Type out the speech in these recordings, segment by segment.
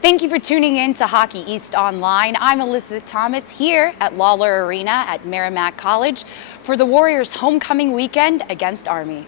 Thank you for tuning in to Hockey East Online. I'm Elizabeth Thomas here at Lawler Arena at Merrimack College for the Warriors' homecoming weekend against Army.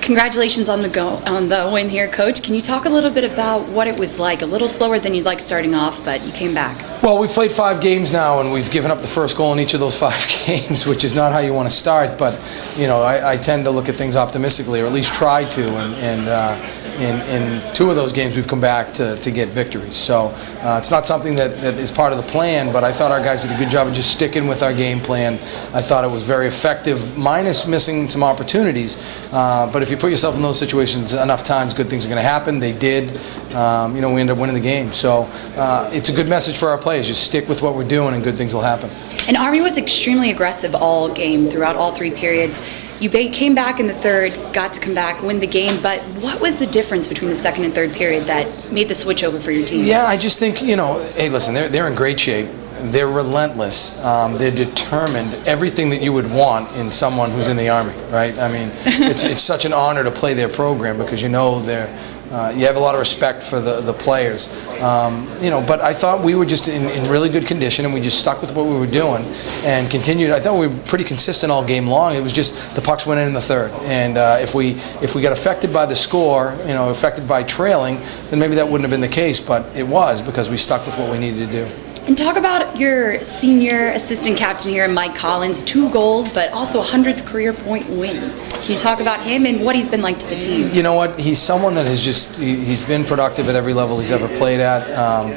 Congratulations on the win here, Coach. Can you talk a little bit about what it was like? A little slower than you'd like starting off, but you came back. Well, we've played 5 games now, and we've given up the first goal in each of those 5 games, which is not how you want to start. But you know, I tend to look at things optimistically, or at least try to. And in 2 of those games, we've come back to get victories. So it's not something that is part of the plan. But I thought our guys did a good job of just sticking with our game plan. I thought it was very effective, minus missing some opportunities. But if you put yourself in those situations enough times, good things are going to happen. They did. You know, we ended up winning the game. So it's a good message for our players. Just stick with what we're doing, and good things will happen. And Army was extremely aggressive all game throughout all 3 periods. You came back in the third, got to come back, win the game, but what was the difference between the second and third period that made the switch over for your team? Yeah, I just think, you know, hey, listen, they're in great shape. They're relentless. They're determined. Everything that you would want in someone who's in the Army, right? I mean, it's such an honor to play their program because you know you have a lot of respect for the players. You know, but I thought we were just in really good condition, and we just stuck with what we were doing and continued. I thought we were pretty consistent all game long. It was just the pucks went in the third, and if we got affected by the score, you know, affected by trailing, then maybe that wouldn't have been the case. But it was because we stuck with what we needed to do. And talk about your senior assistant captain here, Mike Collins, 2 goals, but also a 100th career point win. Can you talk about him and what he's been like to the team? You know what? He's someone that has he's been productive at every level he's ever played at.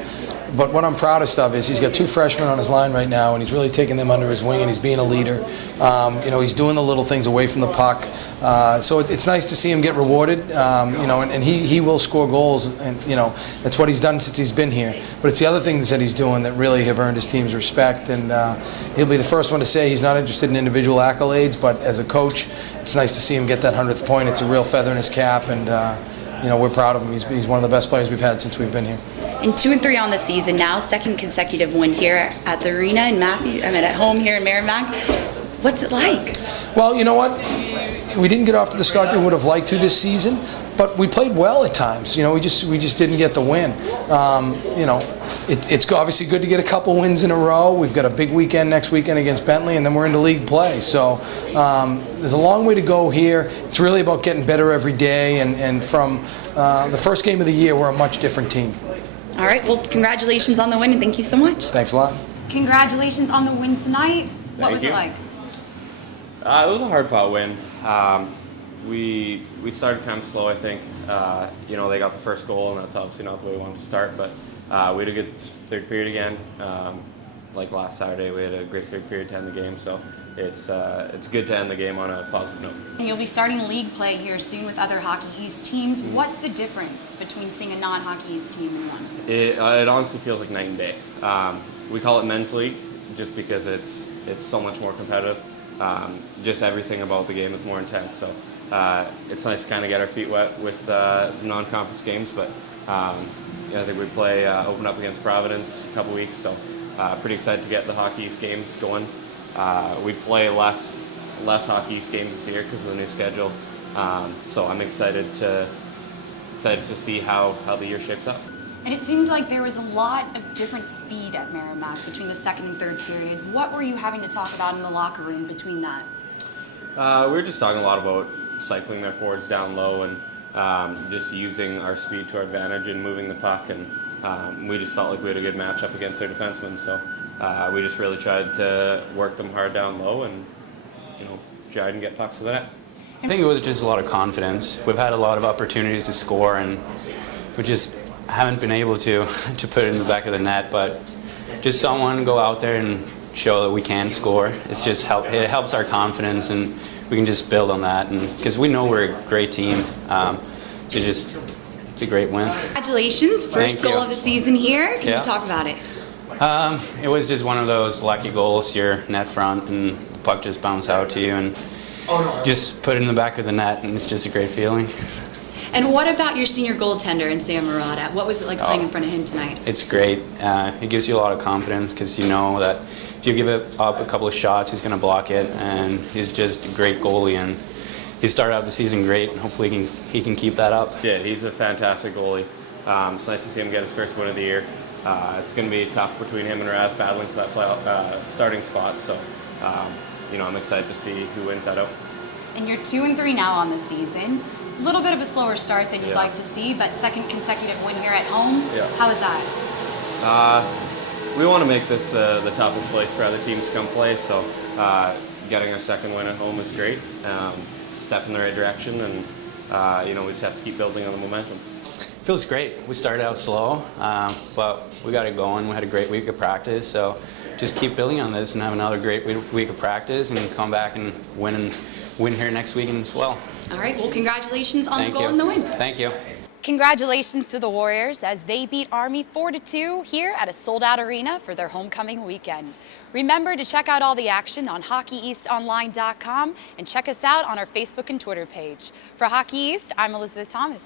But what I'm proudest of is he's got 2 freshmen on his line right now, and he's really taking them under his wing, and he's being a leader. You know, he's doing the little things away from the puck. So it's nice to see him get rewarded. You know, and he will score goals, and you know that's what he's done since he's been here. But it's the other things that he's doing that really have earned his team's respect, and he'll be the first one to say he's not interested in individual accolades, but as a coach, it's nice to see him get that 100th point. It's a real feather in his cap, and you know, we're proud of him. He's one of the best players we've had since we've been here. And 2-3 on the season now, second consecutive win here at the arena at home here in Merrimack. What's it like? Well, you know what? we didn't get off to the start that we would have liked to this season, but we played well at times. You know, we just didn't get the win. You know, it's obviously good to get a couple wins in a row. We've got a big weekend next weekend against Bentley, and then we're into league play. So there's a long way to go here. It's really about getting better every day, and from the first game of the year, we're a much different team. All right, well, congratulations on the win, and thank you so much. Thanks a lot. Congratulations on the win tonight. What was it like? It was a hard-fought win. We started kind of slow, I think. You know, they got the first goal, and that's obviously not the way we wanted to start, but we had a good third period again. Like last Saturday, we had a great third period to end the game, so it's good to end the game on a positive note. And you'll be starting league play here soon with other Hockey East teams. What's the difference between seeing a non-Hockey East team and one? It honestly feels like night and day. We call it men's league just because it's so much more competitive. Just everything about the game is more intense. So it's nice to kind of get our feet wet with some non-conference games. But yeah, I think we play open up against Providence in a couple weeks. So pretty excited to get the Hockey East games going. We play less Hockey East games this year because of the new schedule. So I'm excited to see how the year shapes up. And it seemed like there was a lot of different speed at Merrimack between the second and third period. What were you having to talk about in the locker room between that? We were just talking a lot about cycling their forwards down low and just using our speed to our advantage and moving the puck. And we just felt like we had a good matchup against their defensemen. So we just really tried to work them hard down low and, you know, try and get pucks to the net. I think it was just a lot of confidence. We've had a lot of opportunities to score, and we just haven't been able to put it in the back of the net. But just someone go out there and show that we can score. It's just it helps our confidence, and we can just build on that. And because we know we're a great team, it's a great win. Congratulations, first goal of the season here. Can you talk about it? It was just one of those lucky goals. You're net front, and the puck just bounced out to you, and just put it in the back of the net, and it's just a great feeling. And what about your senior goaltender in Sam Murata? What was it like playing in front of him tonight? It's great. It gives you a lot of confidence because you know that if you give it up a couple of shots, he's going to block it, and he's just a great goalie. And he started out the season great, and hopefully he can keep that up. Yeah, he's a fantastic goalie. It's nice to see him get his first win of the year. It's going to be tough between him and Raz battling for that playoff starting spot. So, you know, I'm excited to see who wins that out. And you're 2-3 now on the season. A little bit of a slower start than you'd like to see, but second consecutive win here at home. Yeah. How is that? We want to make this the toughest place for other teams to come play, so getting our second win at home is great. Step in the right direction, and you know, we just have to keep building on the momentum. Feels great. We started out slow, but we got it going. We had a great week of practice, so just keep building on this and have another great week of practice and come back and win here next weekend as well. All right, well, congratulations on the goal and the win. Thank you. Congratulations to the Warriors as they beat Army 4-2 here at a sold-out arena for their homecoming weekend. Remember to check out all the action on HockeyEastOnline.com and check us out on our Facebook and Twitter page. For Hockey East, I'm Elizabeth Thomas.